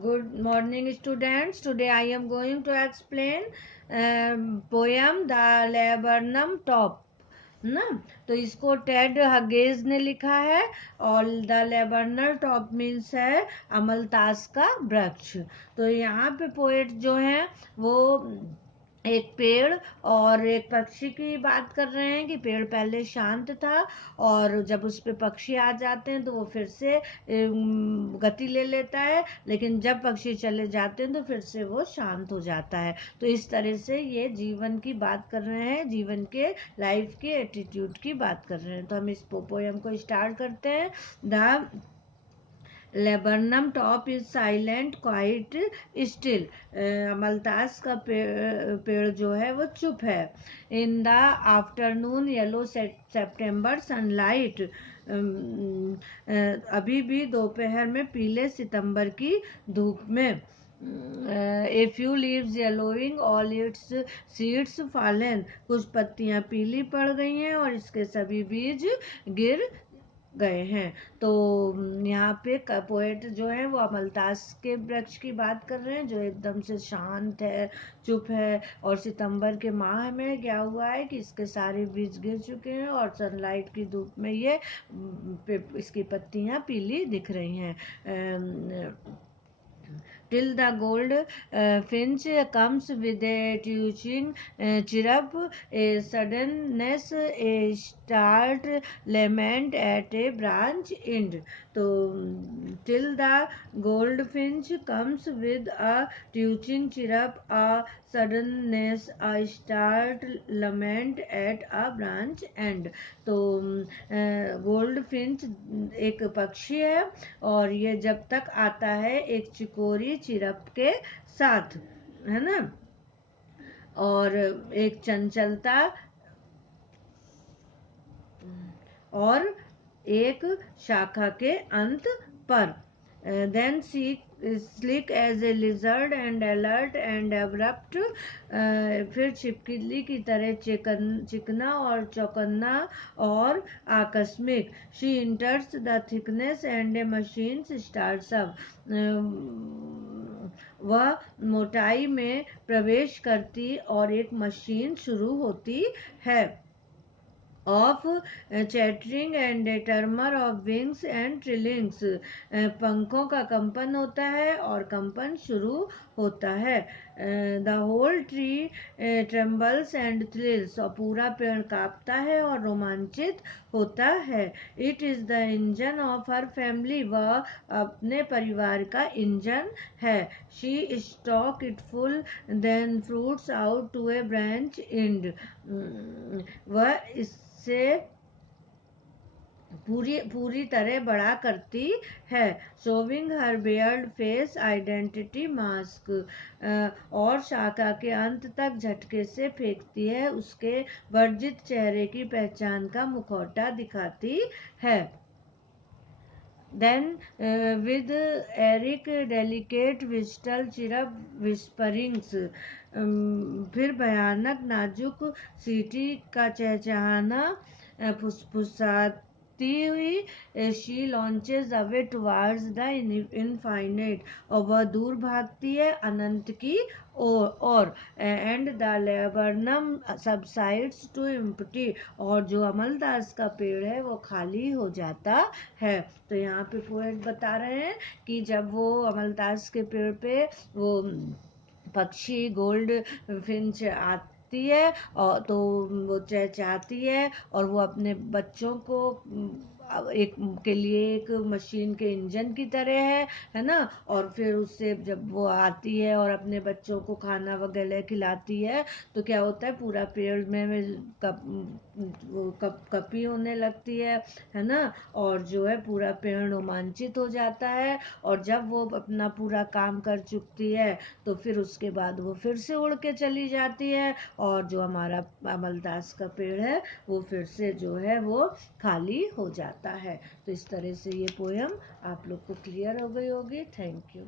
Good morning, students. Today I am going to explain poem The Laburnum Top. ना तो इसको Ted हगेज ने लिखा है और द लेबर्नर टॉप मीन्स है अमलतास का वृक्ष। तो यहाँ पे पोएट जो है वो एक पेड़ और एक पक्षी की बात कर रहे हैं कि पेड़ पहले शांत था और जब उस पे पक्षी आ जाते हैं तो वो फिर से गति ले लेता है, लेकिन जब पक्षी चले जाते हैं तो फिर से वो शांत हो जाता है। तो इस तरह से ये जीवन की बात कर रहे हैं, जीवन के लाइफ के एटीट्यूड की बात कर रहे हैं। तो हम इस पोएम को स्टार्ट करते हैं। The laburnum top is silent quite still. अमलतास का पेड़ जो है वो चुप है। In the afternoon yellow September sunlight. अभी भी दोपहर में पीले सितंबर की धूप में। A few leaves yellowing all its seeds fallen. कुछ पत्तियां पीली पड़ गई हैं और इसके सभी बीज गिर गए हैं। तो यहाँ पे पोएट जो है वो अमलतास के वृक्ष की बात कर रहे हैं जो एकदम से शांत है, चुप है। और सितंबर के माह में क्या हुआ है कि इसके सारे बीज गिर चुके हैं और सनलाइट की धूप में ये इसकी पत्तियां पीली दिख रही हैं। Till the gold finch comes with a twitching chirrup, a suddenness, a start lament at a branch end. तो till the goldfinch comes with a twitching chirrup, a suddenness, a start lament at a branch end. तो gold Finch एक पक्षी है और ये जब तक आता है एक चिकोरी चिरप के साथ, है ना, और एक चंचलता और एक शाखा के अंत पर। Then slick as a lizard and alert and abrupt. फिर छिपकली की तरह चिकना और चौकन्ना और आकस्मिक। She enters the thickness and a machine starts up. वह मोटाई में प्रवेश करती और एक मशीन शुरू होती है। Of chattering and A टर्मर of wings and trillings. पंखों का कंपन होता है और कंपन शुरू होता है। The whole tree trembles and thrills. और पूरा पेड़ कांपता है और रोमांचित होता है। It is the engine of her family. वह अपने परिवार का इंजन है। She stock it full then fruits out to a branch end. वह से पूरी तरह बड़ा करती है। Showing her bared face identity mask. और शाखा के अंत तक झटके से फेंकती है, उसके वर्जित चेहरे की पहचान का मुखौटा दिखाती है। Then with Eric delicate whistle chirp whisperings। फिर भयानक नाजुक सीटी का चहचहाना फुसफुसाती हुई। She launches away towards the infinite. और वह दूर भागती है अनंत की और and the laburnum subsides to empty. और जो अमलदास का पेड़ है वो खाली हो जाता है। तो यहाँ पे पोएट बता रहे हैं कि जब वो अमलतास के पेड़ पे वो पक्षी गोल्ड फिंच आती है और तो वो चहचहाती है और वो अपने बच्चों को एक के लिए एक मशीन के इंजन की तरह है ना। और फिर उससे जब वो आती है और अपने बच्चों को खाना वगैरह खिलाती है तो क्या होता है पूरा पेड़ में कपी होने लगती है ना। और जो है पूरा पेड़ रोमांचित हो जाता है और जब वो अपना पूरा काम कर चुकती है तो फिर उसके बाद वो फिर से उड़ के चली जाती है और जो हमारा अमलदास का पेड़ है वो फिर से जो है वो खाली हो जाता है। तो इस तरह से ये पोयम आप लोग को क्लियर हो गई होगी। Thank you.